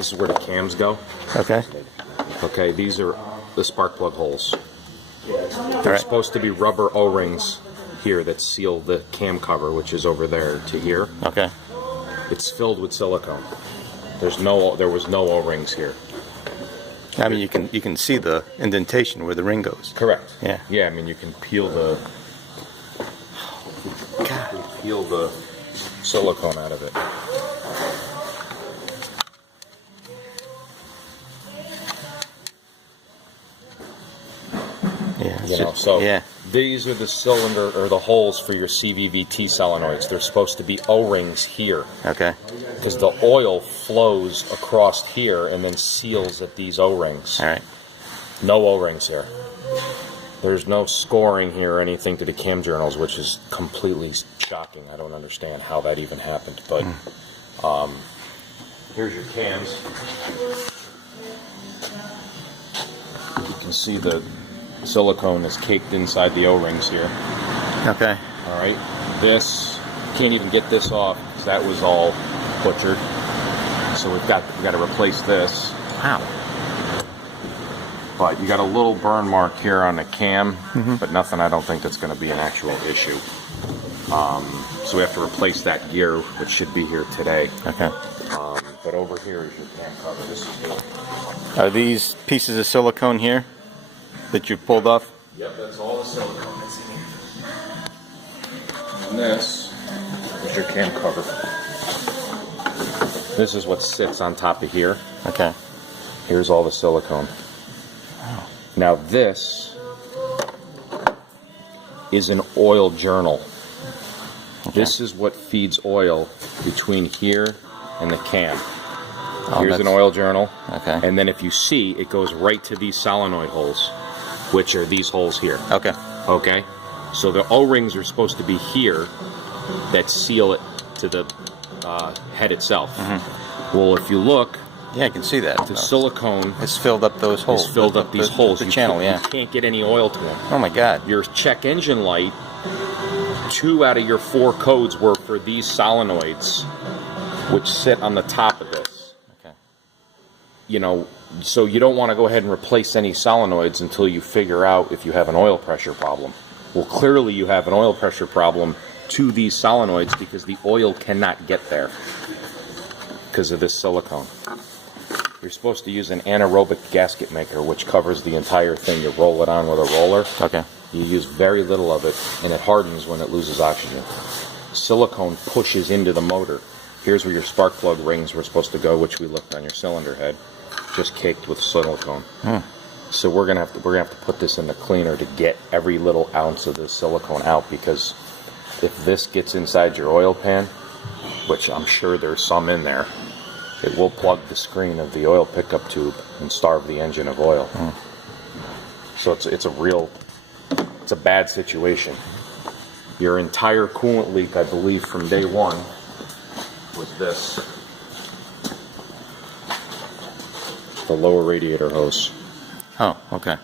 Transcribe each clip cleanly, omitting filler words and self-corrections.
This is where the cams go. Okay. Okay, these are the spark plug holes. They're supposed to be rubber O-rings here that seal the cam cover, which is over there to here. Okay. It's filled with silicone. There was no O-rings here. I mean, you can see the indentation where the ring goes. Correct. Yeah. Yeah, I mean, you can peel the silicone out of it. Yeah. These are the cylinder or the holes for your CVVT solenoids. They're supposed to be O-rings here. Okay. Because the oil flows across here and then seals at these O-rings. All right. No O-rings here. There's no scoring here or anything to the cam journals, which is completely shocking. I don't understand how that even happened. But here's your cams. You can see the silicone is caked inside the O-rings here. Okay. All right. This, can't even get this off because that was all butchered. So we got to replace this. Wow. But you got a little burn mark here on the cam, but nothing. I don't think that's going to be an actual issue. So we have to replace that gear, which should be here today. Okay. But over here is your cam cover. This is good. Are these pieces of silicone here that you pulled off? Yep, that's all the silicone that's in here. And this is your cam cover. This is what sits on top of here. Okay. Here's all the silicone. Wow. Now this is an oil journal. Okay. This is what feeds oil between here and the cam. Here's an oil journal. Okay. And then if you see, it goes right to these solenoid holes, which are these holes here. Okay. Okay? So the O-rings are supposed to be here that seal it to the head itself. Well, if you look, yeah, I can see that. the silicone it's filled up those holes. It's filled up these holes. The channel, You can't get any oil to them. Oh my God. Your check engine light, 2 out of your 4 codes were for these solenoids, which sit on the top of this. Okay. You know, so you don't want to go ahead and replace any solenoids until you figure out if you have an oil pressure problem. Well, clearly you have an oil pressure problem to these solenoids because the oil cannot get there because of this silicone. You're supposed to use an anaerobic gasket maker, which covers the entire thing. You roll it on with a roller. Okay. You use very little of it, and it hardens when it loses oxygen. Silicone pushes into the motor. Here's where your spark plug rings were supposed to go, which we looked on your cylinder head, just caked with silicone. So we're gonna have to put this in the cleaner to get every little ounce of this silicone out, because if this gets inside your oil pan, which I'm sure there's some in there, it will plug the screen of the oil pickup tube and starve the engine of oil. So it's a bad situation. Your entire coolant leak, I believe, from day one was this. The lower radiator hose. Oh, okay.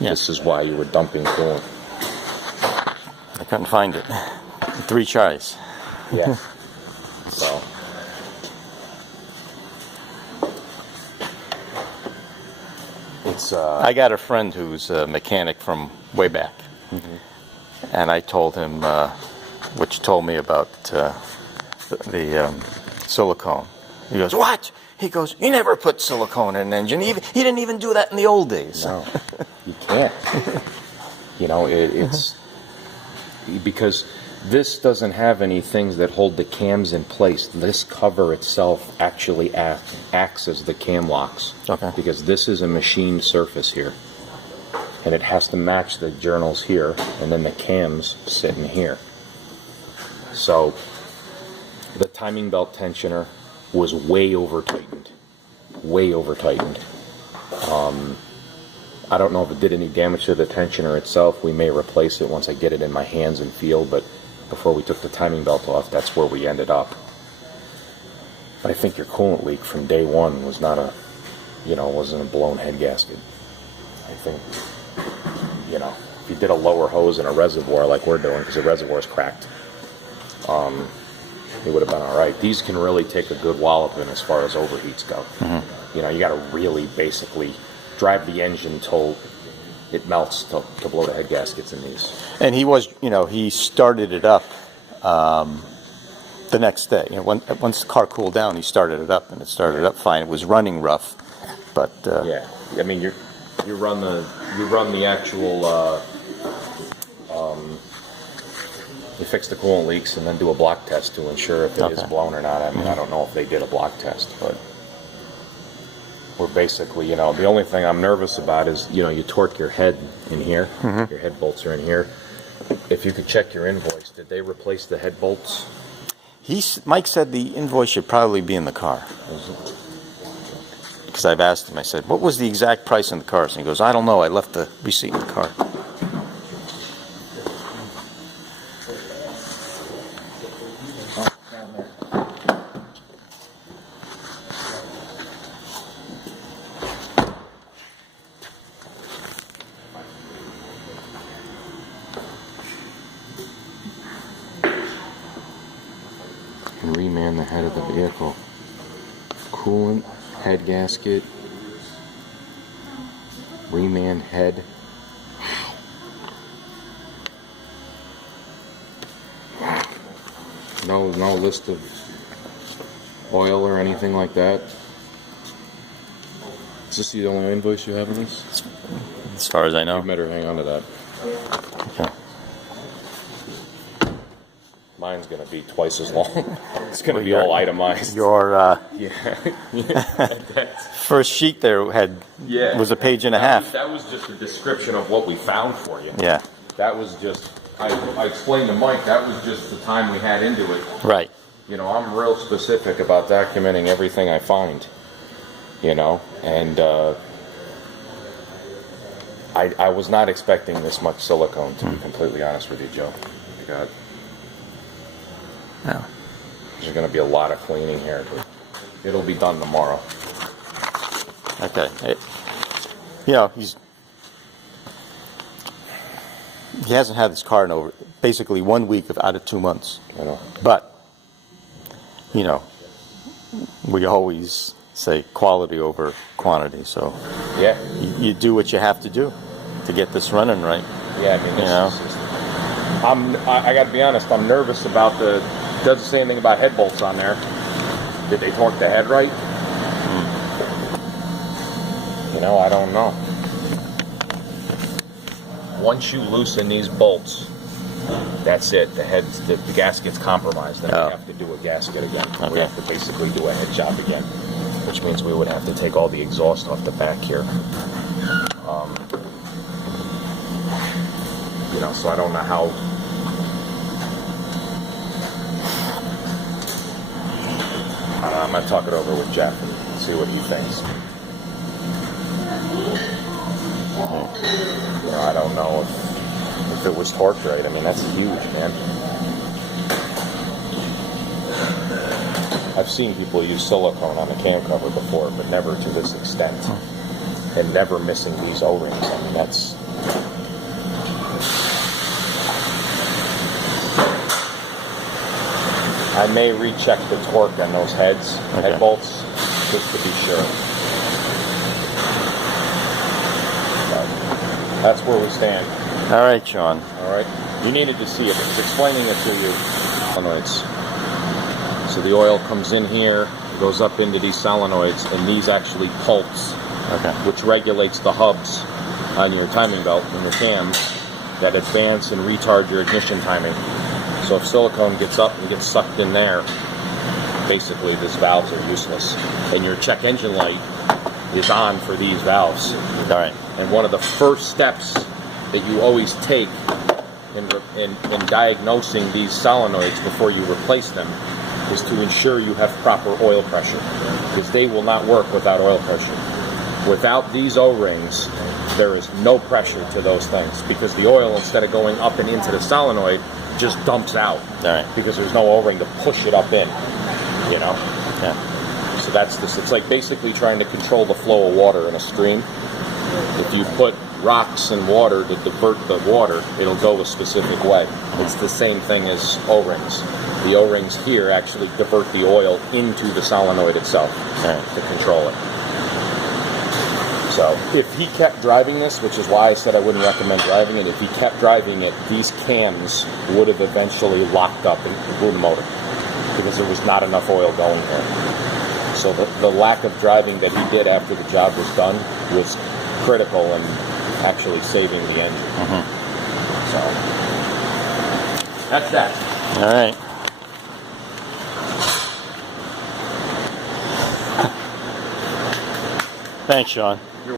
Yeah. This is why you were dumping coolant. I couldn't find it. 3 tries. Yeah. So. It's I got a friend who's a mechanic from way back, and I told him what you told me about the silicone. He goes, "What?" He goes, "You never put silicone in an engine. He didn't even do that in the old days." No, you can't. You know, it's because this doesn't have any things that hold the cams in place. This cover itself actually acts as the cam locks. Okay. Because this is a machined surface here. And it has to match the journals here, and then the cams sit in here. So the timing belt tensioner was way over tightened. Way over tightened. I don't know if it did any damage to the tensioner itself. We may replace it once I get it in my hands and feel, but before we took the timing belt off, that's where we ended up. But I think your coolant leak from day one was not wasn't a blown head gasket. I think, if you did a lower hose in a reservoir like we're doing, because the reservoir's cracked, he would have been all right. These can really take a good walloping as far as overheats go. You know, you got to really basically drive the engine till it melts to blow the head gaskets in these. And he was, you know, he started it up the next day. You know, once the car cooled down, he started it up, and it started up fine. It was running rough, but yeah, I mean, you run the actual. You fix the coolant leaks and then do a block test to ensure if it is blown or not. I mean, I don't know if they did a block test, but we're basically, you know, the only thing I'm nervous about is, you know, you torque your head in here. Your head bolts are in here. If you could check your invoice, did they replace the head bolts? Mike said the invoice should probably be in the car. Because I've asked him, I said, what was the exact price in the cars? And he goes, I don't know, I left the receipt in the car. Reman the head of the vehicle. Coolant, head gasket, reman head. No list of oil or anything like that. Is this the only invoice you have in this? As far as I know. You better hang on to that. Okay. Mine's going to be twice as long. It's going to be all itemized. Your Yeah. first sheet there was a page and a half. That was just a description of what we found for you. Yeah. That was just, I explained to Mike, that was just the time we had into it. Right. You know, I'm real specific about documenting everything I find, you know, and I was not expecting this much silicone, to be completely honest with you, Joe. God. Yeah. There's going to be a lot of cleaning here, but it'll be done tomorrow. Okay. You know, he hasn't had this car in over basically 1 week out of 2 months. I know. But, you know, we always say quality over quantity. So Yeah. you do what you have to do to get this running right. Yeah, I mean, this is just, I got to be honest, I'm nervous about doesn't say anything about head bolts on there. Did they torque the head right? You know, I don't know. Once you loosen these bolts, that's it. The gasket's compromised. Then we have to do a gasket again. Okay. We have to basically do a head job again, which means we would have to take all the exhaust off the back here. You know, so I don't know how. I'm going to talk it over with Jeff and see what he thinks. You know, I don't know if it was torqued right. I mean, that's huge, man. I've seen people use silicone on the cam cover before, but never to this extent. And never missing these O-rings. I mean, that's... I may recheck the torque on those head bolts, just to be sure. But that's where we stand. All right, Sean. All right. You needed to see it. I was explaining it to you. Solenoids. So the oil comes in here, goes up into these solenoids, and these actually pulse, which regulates the hubs on your timing belt and your cams that advance and retard your ignition timing. So if silicone gets up and gets sucked in there, basically these valves are useless. And your check engine light is on for these valves. All right. And one of the first steps that you always take in diagnosing these solenoids before you replace them is to ensure you have proper oil pressure, because they will not work without oil pressure. Without these O-rings, there is no pressure to those things, because the oil, instead of going up and into the solenoid, just dumps out. All right. Because there's no O-ring to push it up in, you know? Yeah. So that's this. It's like basically trying to control the flow of water in a stream. If you put rocks and water to divert the water, it'll go a specific way. It's the same thing as O-rings. The O-rings here actually divert the oil into the solenoid itself Right. to control it. So if he kept driving this, which is why I said I wouldn't recommend driving it, if he kept driving it, these cams would have eventually locked up and blew the motor because there was not enough oil going there. So the lack of driving that he did after the job was done was critical in actually saving the engine. So that's that. All right. Thanks, Sean.